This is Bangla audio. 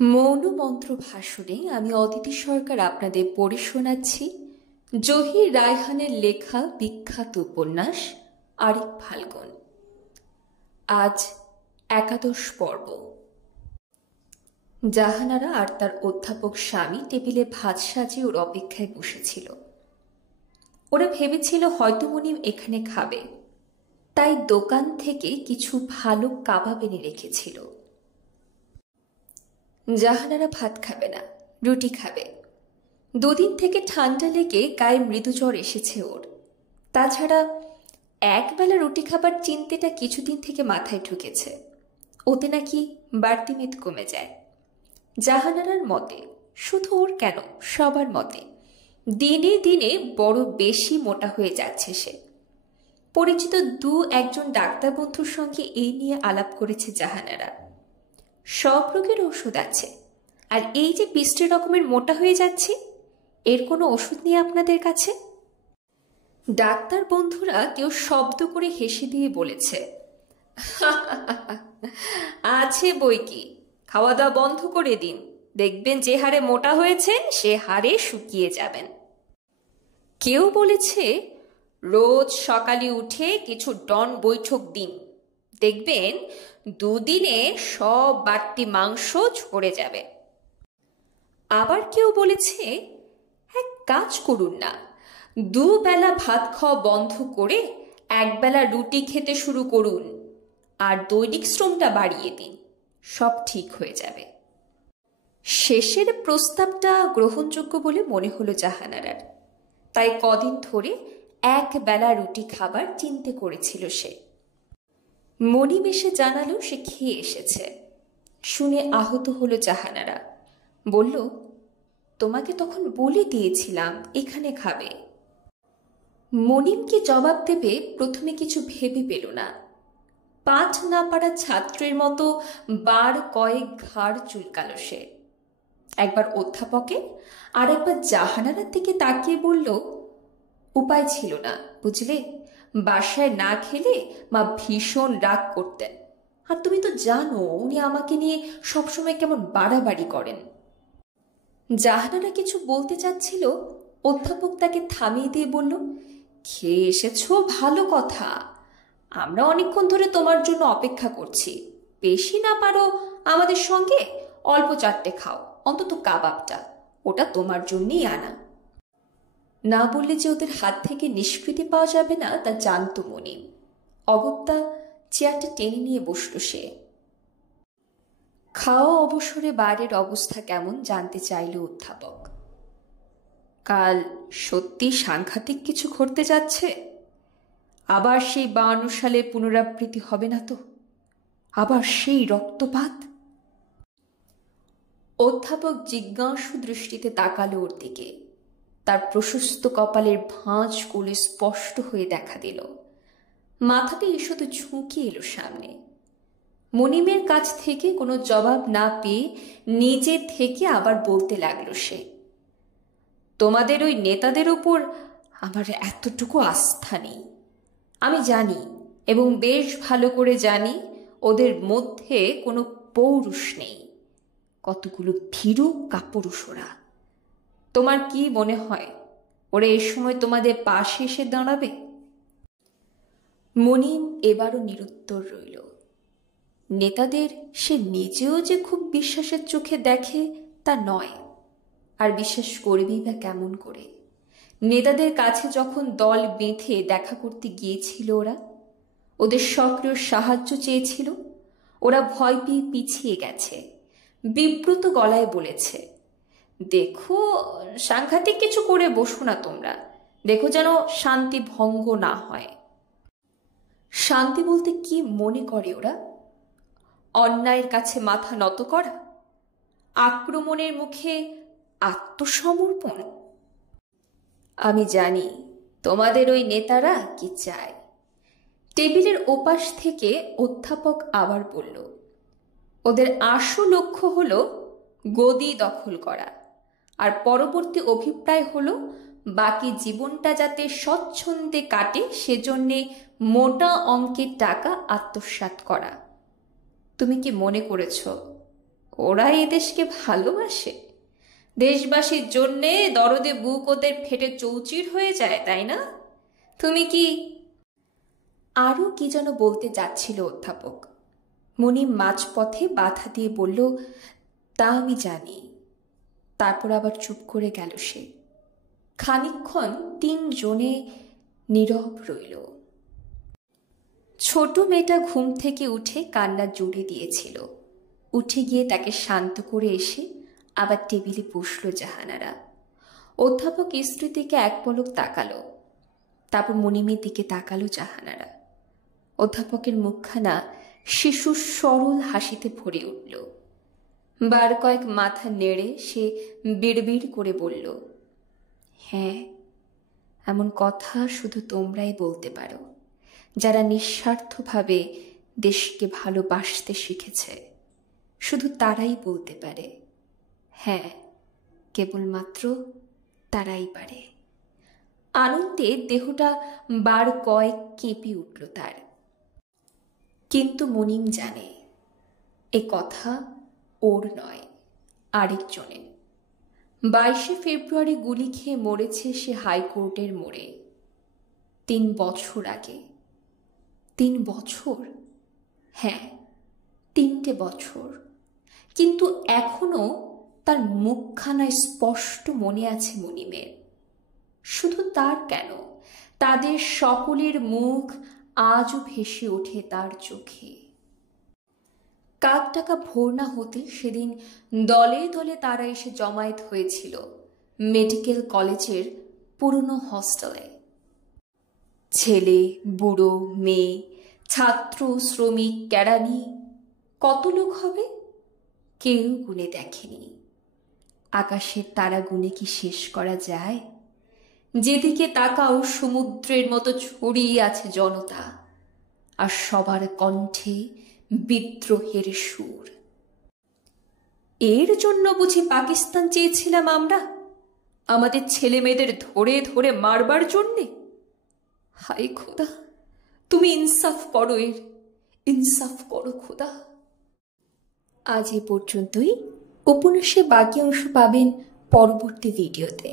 মৌন মন্ত্র ভাষণে আমি অদিতি সরকার আপনাদের পড়ে শোনাচ্ছি জহির রায়হানের লেখা বিখ্যাত উপন্যাস আরেক ফাল্গুন। আজ 11 পর্ব। জাহানারা আর তার অধ্যাপক স্বামী টেবিলে ভাত সাজিয়ে ওর অপেক্ষায় বসেছিল। ওরা ভেবেছিল হয়তো মুনিম এখানে খাবে, তাই দোকান থেকে কিছু ভালো কাবাব এনে রেখেছিল। জাহানারা ভাত খাবে না, রুটি খাবে। দুদিন থেকে ঠান্ডা লেগে গায়ে মৃদু জ্বর এসেছে ওর। তাছাড়া একবেলা রুটি খাবার চিন্তাটা কিছুদিন থেকে মাথায় ঢুকেছে। ওতে নাকি বাড়তি মেদ কমে যায়। জাহানারার মতে, শুধু ওর কেন, সবার মতে দিনে দিনে বড় বেশি মোটা হয়ে যাচ্ছে সে। পরিচিত একজন ডাক্তার বন্ধুর সঙ্গে এই নিয়ে আলাপ করেছে জাহানারা। সব রোগের ওষুধ আছে, আর এই যে 20 রকমের মোটা হয়ে যাচ্ছে, এর কোনো ওষুধ নেই আপনাদের কাছে? ডাক্তার বন্ধুরা কেউ শব্দ করে হেসে দিয়ে বলেছে, আছে বই কি, খাওয়া দাওয়া বন্ধ করে দিন, দেখবেন যে হারে মোটা হয়েছেন সে হারে শুকিয়ে যাবেন। কেউ বলেছে রোজ সকালে উঠে কিছু ডন বৈঠক দিন, দেখবেন দুদিনে সব বাড়তি মাংস ঝরে যাবে। আবার কেউ বলেছে এক কাজ করুন না, দুবেলা ভাত খাওয়া বন্ধ করে একবেলা রুটি খেতে শুরু করুন, আর দৈনিক শ্রমটা বাড়িয়ে দিন, সব ঠিক হয়ে যাবে। শেষের প্রস্তাবটা গ্রহণযোগ্য বলে মনে হলো জাহানারার, তাই কদিন ধরে একবেলা রুটি খাবার চিন্তা করেছিল সে। মনিম এসে জানালো সে খেয়ে এসেছে। শুনে আহত হলো জাহানারা। বলল, তোমাকে তখন বলে দিয়েছিলাম এখানে খাবে। মনিমকে জবাব দেবে প্রথমে কিছু ভেবে পেল না। পাঠ না পারা ছাত্রের মতো বার কয়েক ঘাড় চুলকালো সে। একবার অধ্যাপকে আর একবার জাহানারার দিকে তাকিয়ে বলল, উপায় ছিল না বুঝলে, বাসায় না খেলে মা ভীষণ রাগ করতেন, আর তুমি তো জানো উনি আমাকে নিয়ে সবসময় কেমন বাড়াবাড়ি করেন। জাহানারা কিছু বলতে চাচ্ছিল, অধ্যাপক তাকে থামিয়ে দিয়ে বলল, খেয়ে এসেছো ভালো কথা, আমরা অনেকক্ষণ ধরে তোমার জন্য অপেক্ষা করছি, বেশি না পারো আমাদের সঙ্গে অল্প চারটে খাও, অন্তত কাবাবটা, ওটা তোমার জন্যই আনা। না বললে যে ওদের হাত থেকে নিষ্কৃতি পাওয়া যাবে না তা জানত মনিম। অগত্যা চেয়ারটা টেনে নিয়ে বসল সে। খাওয়া অবসরে বাইরের অবস্থা কেমন জানতে চাইল অধ্যাপক। কাল সত্যি সাংঘাতিক কিছু ঘটতে যাচ্ছে? আবার সেই 52 সালের পুনরাবৃত্তি হবে না তো? আবার সেই রক্তপাত? অধ্যাপক জিজ্ঞাসু দৃষ্টিতে তাকালো ওর দিকে। তার প্রশস্ত কপালের ভাঁজগুলো স্পষ্ট হয়ে দেখা দিল। মাথাতে ঈষৎ ঝুঁকে এলো সামনে। মনিমের কাছ থেকে কোনো জবাব না পেয়ে নিজে থেকে আবার বলতে লাগলো সে, তোমাদের ওই নেতাদের উপর আমার এতটুকু আস্থা নেই। আমি জানি, এবং বেশ ভালো করে জানি, ওদের মধ্যে কোনো পৌরুষ নেই। কতগুলো ভীরু কাপুরুষ ওরা। তোমার কি মনে হয় ওরা এ সময় তোমাদের পাশে এসে দাঁড়াবে? মনিম এবারও নিরুত্তর রইল। নেতাদের সে নিজেও যে খুব বিশ্বাসের চোখে দেখে তা নয়, আর বিশ্বাস করবেই বা কেমন করে? নেতাদের কাছে যখন দল বেঁধে দেখা করতে গিয়েছিল ওরা, ওদের সক্রিয় সাহায্য চেয়েছিল, ওরা ভয় পেয়ে পিছিয়ে গেছে, বিব্রত গলায় বলেছে, দেখো সাংঘাতিক কিছু করে বসো না তোমরা, দেখো যেন শান্তি ভঙ্গ না হয়। শান্তি বলতে কি মনে করে ওরা? অন্যায়ের কাছে মাথা নত করা? আক্রমণের মুখে আত্মসমর্পণ? আমি জানি তোমাদের ওই নেতারা কি চায়। টেবিলের ওপাশ থেকে অধ্যাপক আবার বলল, ওদের আসল লক্ষ্য হলো গদি দখল করা, আর পরবর্তী অভিপ্রায় হলো বাকি জীবনটা যাতে স্বচ্ছন্দে কাটে সেজন্যে মোটা অঙ্কের টাকা আত্মসাৎ করা। তুমি কি মনে করেছ ওরা এ দেশকে ভালোবাসে, দেশবাসীর জন্যে দরদে বুক ওদের ফেটে চৌচির হয়ে যায়, তাই না? তুমি কি? আরও কি যেন বলতে যাচ্ছিল অধ্যাপক। মুনিম মাঝপথে বাধা দিয়ে বলল, তা আমি জানি। তারপর আবার চুপ করে গেল সে। খানিকক্ষণ তিনজনে নীরব রইল। ছোট মেয়েটা ঘুম থেকে উঠে কান্না জুড়ে দিয়েছিল। উঠে গিয়ে তাকে শান্ত করে এসে আবার টেবিলে বসল জাহানারা। অধ্যাপক স্ত্রীর দিকে এক পলক তাকালো, তারপর মুনিমের দিকে তাকালো জাহানারা। অধ্যাপকের মুখখানা শিশুর সরল হাসিতে ভরে উঠল। বার কয়েক মাথা নেড়ে সে বিড়বিড় করে বলল, হ্যাঁ, এমন কথা শুধু তোমরাই বলতে পারো, যারা নিঃস্বার্থভাবে দেশকে ভালোবাসতে শিখেছে। শুধু তারাই বলতে পারে, হ্যাঁ, কেবলমাত্র তারাই পারে। আনন্দে দেহটা বার কয়েক কেঁপে উঠল তার। কিন্তু মুনিম জানে এ কথা ওর নয়, আরেকজনের। 22শে ফেব্রুয়ারি গুলি খেয়ে মরেছে সে হাইকোর্টের মোড়ে, 3 বছর আগে। 3 বছর? হ্যাঁ, 3টে বছর। কিন্তু এখনো তার মুখখানায় স্পষ্ট মনে আছে মুনিমের। শুধু তার কেন, তাদের সকলের মুখ আজও ভেসে ওঠে তার চোখে। কাকটাকা ভোর না হতে সেদিন দলে দলে তারা এসে জমায়েত হয়েছিল মেডিকেল কলেজের পুরনো হস্টেলে। ছেলে, বুড়ো, মেয়ে, ছাত্র, শ্রমিক, কেরানি, কত লোক হবে কেউ গুনে দেখেনি। আকাশের তারা গুনে কি শেষ করা যায়? যেদিকে তাকাও সমুদ্রের মতো ছড়িয়ে আছে জনতা, আর সবার কণ্ঠে বিদ্রোহের সুর। এর জন্য বুঝি পাকিস্তান চেয়েছিলাম আমরা, আমাদের ছেলে মেয়েদের ধরে ধরে মারবার জন্যে? হায় খোদা, তুমি ইনসাফ করো, এর ইনসাফ করো খোদা। আজ এ পর্যন্তই। উপন্যাসের বাকি অংশ পাবেন পরবর্তী ভিডিওতে।